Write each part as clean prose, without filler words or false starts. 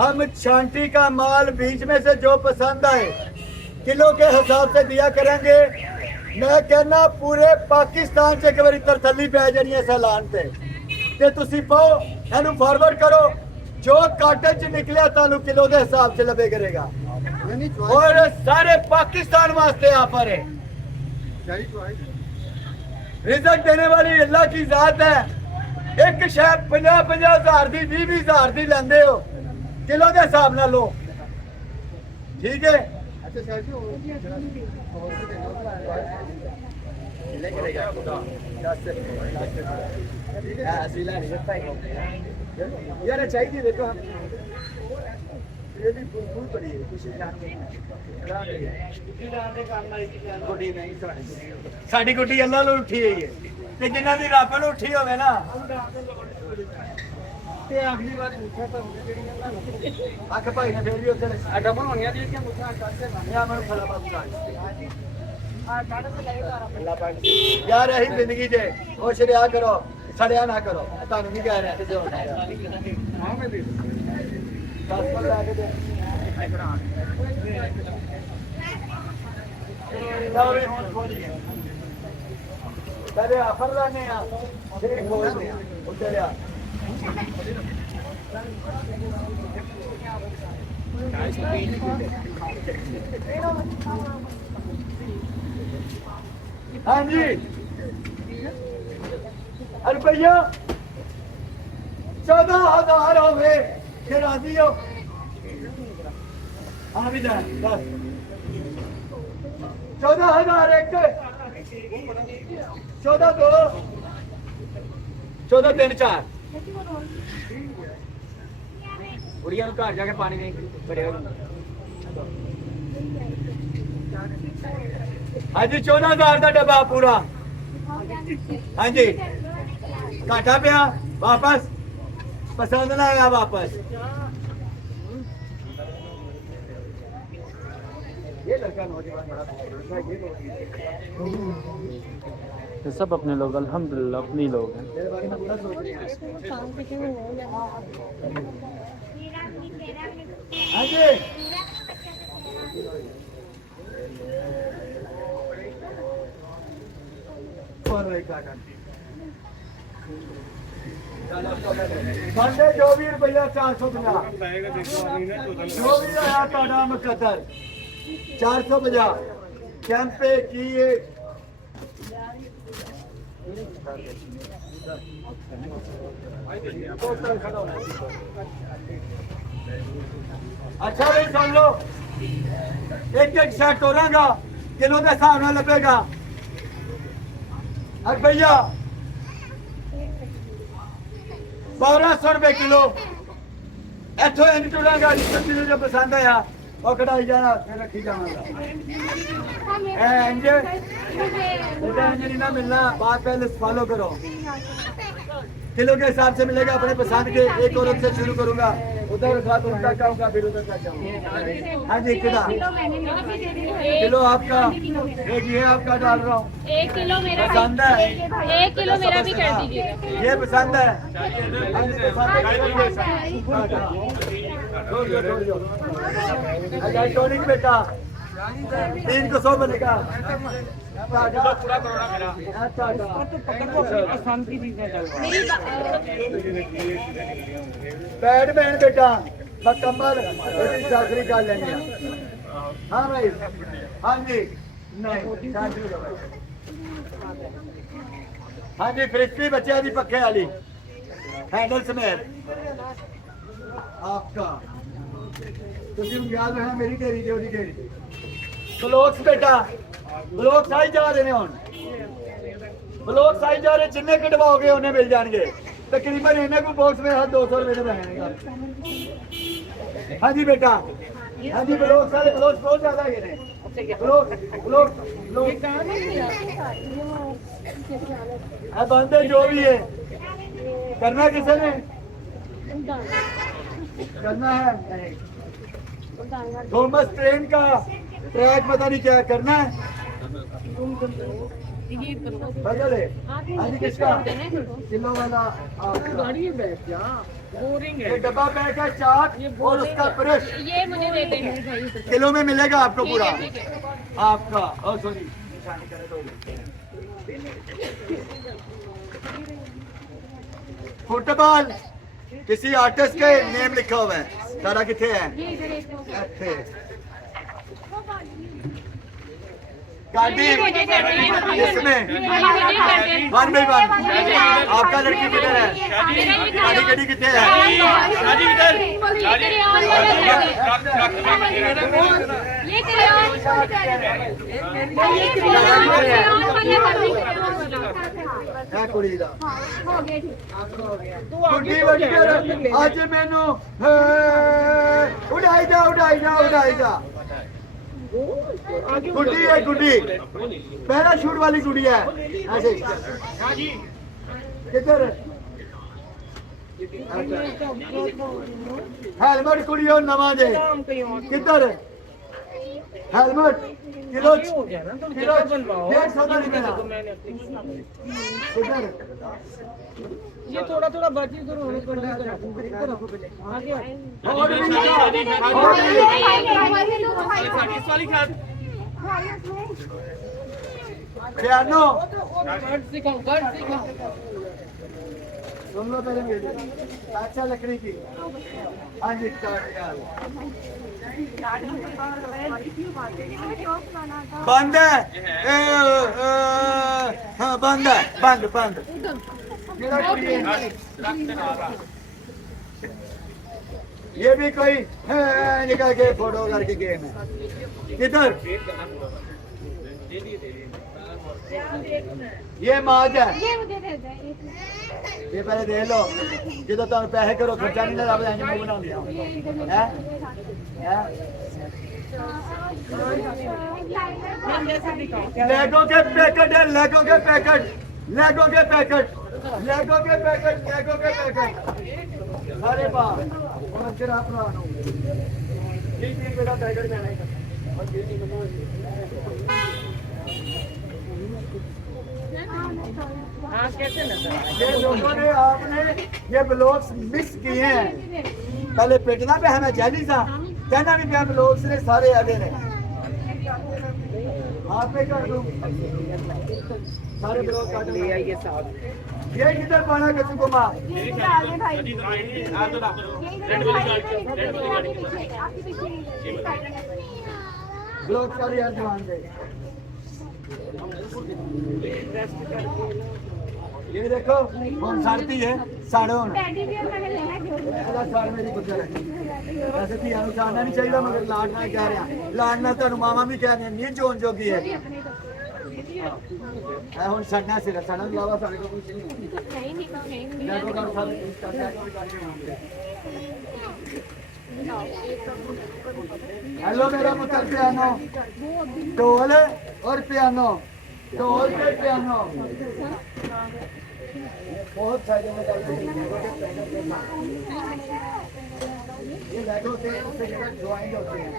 हम शांति का माल बीच में से जो पसंद आए किलो के हिसाब से दिया करेंगे। मैं कहना पूरे पाकिस्तान से एक बार तरथली पै जानी है इस ऐलान पे ते तुसी पाओ एनू फॉरवर्ड करो जो काटे च निकलिया तानू किलो के हिसाब से लबे करेगा और सारे पाकिस्तान वास्ते ऑफर है। रिजल्ट देने वाली अल्लाह की जात है। एक शायद 50,000 दी 20,000 दी लेंदे हो किलो के हिसाब ना लो ठीक है। यार चाहिए देखो साडी गुड्डी अल्लाह नु उठी है ते जिन्हां दी रब नु उठी होवे ना ते अगली बार मुठा तो आख भाई ने फिर भी उधर आटा बनाउणियां दी कि मुठा काटे या मैं फला बात अल्लाह पाक यार यही जिंदगी जे खुश रहा करो सड़िया ना करो तानू नहीं कह रहे जो हां मैं दे 10 पर ला के दे पहले ऑफर लाने आ फिर बोलने आ उधर आ हाँ जी रुपया 14,000 हो गए फिर आदि हो हाँ भी बस 14,000 एक 14 2 14 3 4 बुढ़िया घर जाके पानी नहीं भरे हाँ जी 14,000 का डब्बा पूरा हाँ जी घाटा पिया वापस पसंद ना आया वापस ये लड़का नौजवान बड़ा ये सब अपने लोग अल्हम्दुलिल्लाह अपनी लोग हैं। हाँ जी साढ़े 24 रुपया 450 जो भी आया ताड़ा मुकद्दर 450 कैंपे की अच्छा भाई सुन लो एक एक शर्ट तोड़ांगा किलो के हिसाब ना लगेगा। अब भैया 1200 रुपए किलो इथों इंज टुरांगा जो पसंद आया और कढ़ाई जाना फिर रखी जाऊंगा इंज नहीं ना मिलना बात पहले फॉलो करो किलो के हिसाब से मिलेगा अपने पसंद के एक औरत से शुरू करूंगा उधर तक आऊंगा फिर उधर तक जाऊंगा। हाँ जी कितना किलो आपका एक ये आपका डाल रहा हूँ 1 किलो मेरा पसंद है 1 किलो मेरा भी कर दीजिएगा ये पसंद है टोनिक बेटा 3 को 100 बनेगा पूरा करोड़ा मेरा पसंद की चीजें बैटमैन बेटा कमल सासरी कर लेंगे। हाँ भाई हाँ जी नहीं हाँ जी फ्रिस्पी बच्चे की पक्के वाली हैंडल समेत आपका तुम याद रहे मेरी ढेरी जोड़ी ढेरी ब्लॉक्स बेटा ब्लॉक साइज जा रहे हैं ब्लॉक साइज जा रहे जिन्ने कटवाओगे उन्हें मिल जाएंगे तकरीबन इन्हें को बॉक्स में 200 रुपए में रहेगा। हाँ जी बेटा हाँ जी ब्लॉक सारे ब्लॉक बहुत ज्यादा है ब्लॉक ब्लॉक ब्लॉक बंदे जो भी है करना किसे ने करना है थॉमस ट्रेन का ट्रैक पता नहीं क्या करना है बदल है। हाँ जी किसका किलो वाला गाड़ी बैठ जा ये डब्बा पैक है चाक और उसका ब्रश ये मुझे दे दें। किलो में मिलेगा आपको पूरा ठीक है। आपका और सॉरी फुटबॉल किसी आर्टिस्ट के नेम लिखा हुआ है सारा किथे है ਇੱਥੇ। गाड़ी ये मुझे कर दें। इसमें ये मुझे कर दें। 1 by 1 आपका लड़की किधर है गाड़ी गड्डी किथे है शादी इधर। ये क्रेयॉन है कुड़ी दा गुड्डी वंकर आज मैनू उड़ाई जा गुड्डी है गुड्डी पैराशूट वाली गुड़ी है ऐसे किधर हेलमेट कुड़ी हो नवा जे किधर हेलमेट किलो 150 का नहीं मिला किधर ये थोड़ा थोड़ा बाकी करो आगे और भी पियानो तुम लोग पहले मेरे अच्छा लकड़ी की हाँ जी स्टार्ट यार बंद है हाँ बंद है बंद ये भी कोई निकल के फोटो करके गेम है किधर ये माज है ये पहले दे लो जो तुम पैसे करो खर्चा नहीं लगा बना दिया लेगो के पैकेट है लेगो के पैकेट अरे बाप बेटा पैकेट देना ही ये लोगों ने आपने ये ब्लॉग्स मिस किए हैं पहले पिटना पे हमें जैली था कहना भी क्या ब्लॉग्स ने सारे आगे ने आप पे कर दूं सारे ब्लॉग काट ले आइए साहब ये किधर पाना किसी को मां ब्लॉग सारे यार जवान दे ये देखो कौन साड़ती है साड़ो साड़ मेरी गुजर है वैसे तो यार जाना नहीं चाहिए मगर लाडना कह रहा लाडना तो मामा भी कह रहे नहीं जोन जोगी है हम सड़ना सिर सड़न लावा सारे को कुछ नहीं हेलो मेरा पुत्र पियानो ढोल और पियानो ढोल पे पियानो बहुत फायदे में ये लेगो से उससे जगह ज्वाइंट होते हैं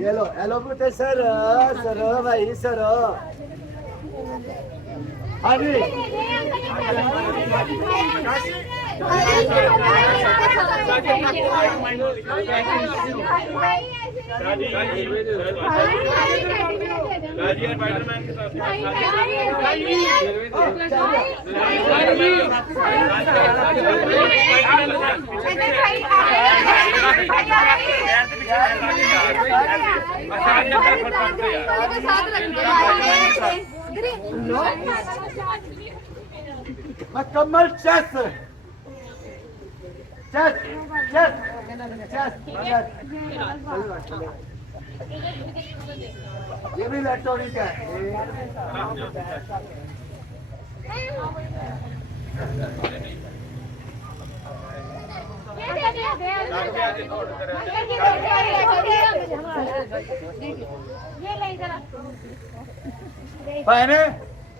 हेलो हेलो पुत्र सर सर भाई सर हाँ जी कमल चेस चेस चेस चेस ये भी इलेक्ट्रॉनिक है भाई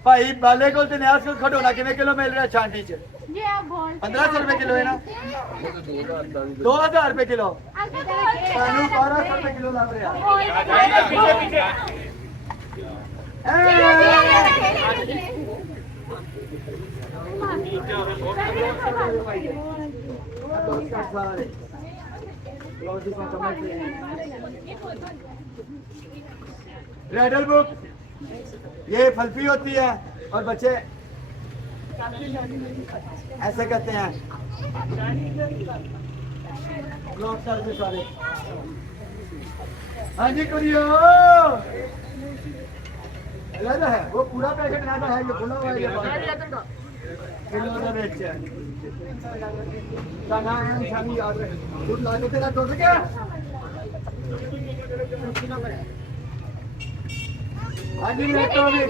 भाई बाले को न्यास को खड़ोना कितने किलो मिल रहा है छांटी च 1500 रुपए किलो है ना 2000 रुपए किलो 1200 रुपए किलो लग रहा रेडल बुक ये फल्फी होती है और बच्चे ऐसे करते हैं ब्लॉक कर दे सारे। हाँ जी करियो अलग है वो पूरा पैकेट ना है ये खुला हुआ है किलो का बेच है गाना है शामी याद रख दूध ला के तेरा तोड़ क्या हाँ जी मैं तो अभी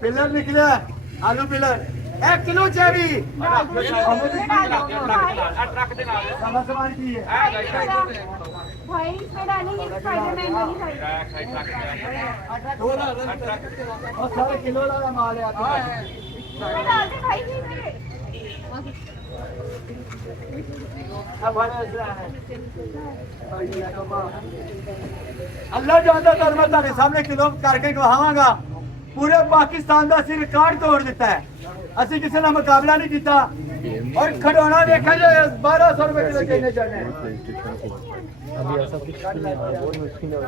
पिलर निकले आलू पिलर 1 किलो चेरी सामान की है भाई इसमें डालेंगे स्पाइडरमैन वाली साइड और सारे किलो वाला माल है इसमें डाल दे भाई अल्लाह जानदा धर्म ਤੁਹਾਡੇ ਸਾਹਮਣੇ ਕਿਲੋ ਕਰਕੇ ਕਹਾਵਾਂਗਾ ਪੂਰੇ ਪਾਕਿਸਤਾਨ ਦਾ ਅਸੀਂ ਰਿਕਾਰਡ ਤੋੜ ਦਿੱਤਾ ਹੈ ਅਸੀਂ ਕਿਸੇ ਨਾਲ ਮੁਕਾਬਲਾ ਨਹੀਂ ਕੀਤਾ ਔਰ ਖਡਾਉਣਾ ਦੇਖਿਆ ਜੇ 1200 ਰੁਪਏ ਕਿਲੋ ਕਿੰਨੇ ਚੜਨੇ अभी ऐसा कुछ नहीं है, बहुत मुश्किल है।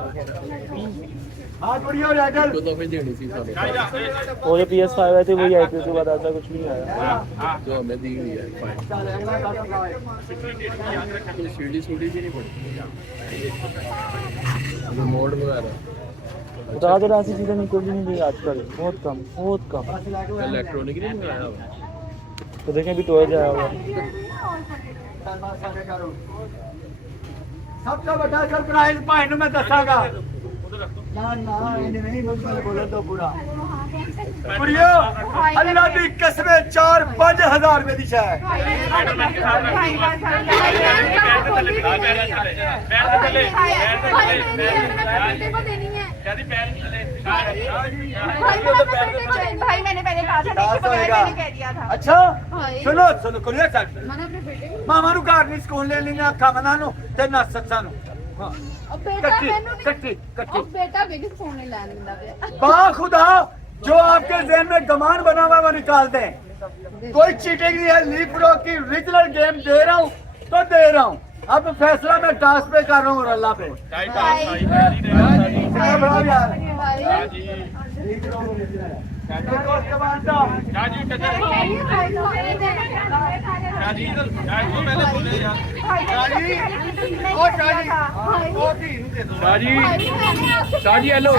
हां गुड़िया रेडल तो फिर देनी थी सारे और ये PS5 आए थे वही आईपीएस के बाद ऐसा कुछ नहीं आया। जो हमें दी हुई है फाइन कोई सीढ़ी सूढ़ी भी नहीं पड़ी रिमोट वगैरह बता दे ऐसी चीजें निकल ही नहीं रही आजकल, बहुत कम बहुत कम। इलेक्ट्रॉनिक नहीं मंगाया हुआ तो देखें अभी तो जाया हुआ। सबका बड़ा सरप्राइज भाई ਨੂੰ मैं दसांगा ना ना इन्हें नहीं बोलो तो पूरा कुड़ियो अल्लाह दी कसम 4-5 हजार रुपए दी शाय भाई मैंने पहले कहा था देखिए बगैर मैंने कह दिया था। अच्छा सुनो सुनो कुड़ियो सच मैंने अपने बेटे को मामा ਨੂੰ ਘਰ ਨਹੀਂ ਸਕੂਲ ਲੈ ਲੈਣਾ ਅੱਖਾਂ ਮਨਾਂ ਨੂੰ ਤੇ ਨਾ ਸੱਸਾਂ ਨੂੰ ਹਾਂ अब बेटा ਕੱਟੀ मैंने ਕੱਟੀ ਕੱਟੀ अब बेटा बेटी फोन नहीं लाने दिंदा पे बा खुदा जो आपके जहन में गमान बना हुआ है वो निकाल दें। कोई चीटिंग नहीं है, लीप रॉक की ओरिजिनल गेम दे रहा हूँ तो दे रहा हूँ। अब फैसला मैं टास्क पे कर रहा हूँ और अल्लाह पे। बड़ा यार लीप रॉक ओरिजिनल है। देखो उसके बाद तो शाजी हेलो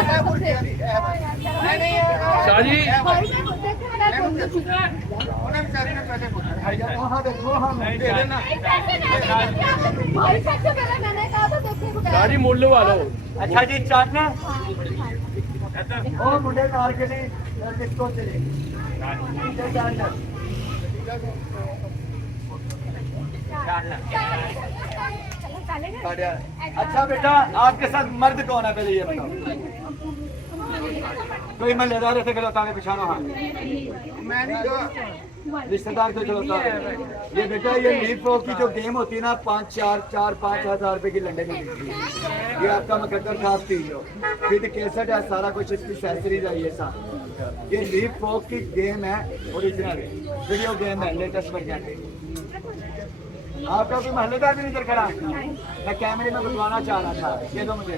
शाजी शाजी मुल्ल वालो अच्छा जी चाटना ओ मुंडे कार के लिए किसको चले अच्छा बेटा आपके साथ मर्द कौन है पहले ये बताओ। कोई महल्लेदार ऐसे खिलौता है पिछाना हाथ रिश्तेदार से खिलौता है ये बेटा ये लीप फ्रॉक की जो गेम होती है ना 5-4-5 हजार रुपए की लंडन में मिलती है। ये आपका मुकद्दर साहब पी लो फिर केसट है सारा कुछ इसकी सेंसरीज है ये सब। ये लीप फ्रॉक की गेम है ओरिजिनल वीडियो गेम है लेटेस्ट वर्जन। आपका कोई महल्लेदार भी नहीं इधर खड़ा मैं कैमरे में बुलवाना चाह रहा था ये दो मुझे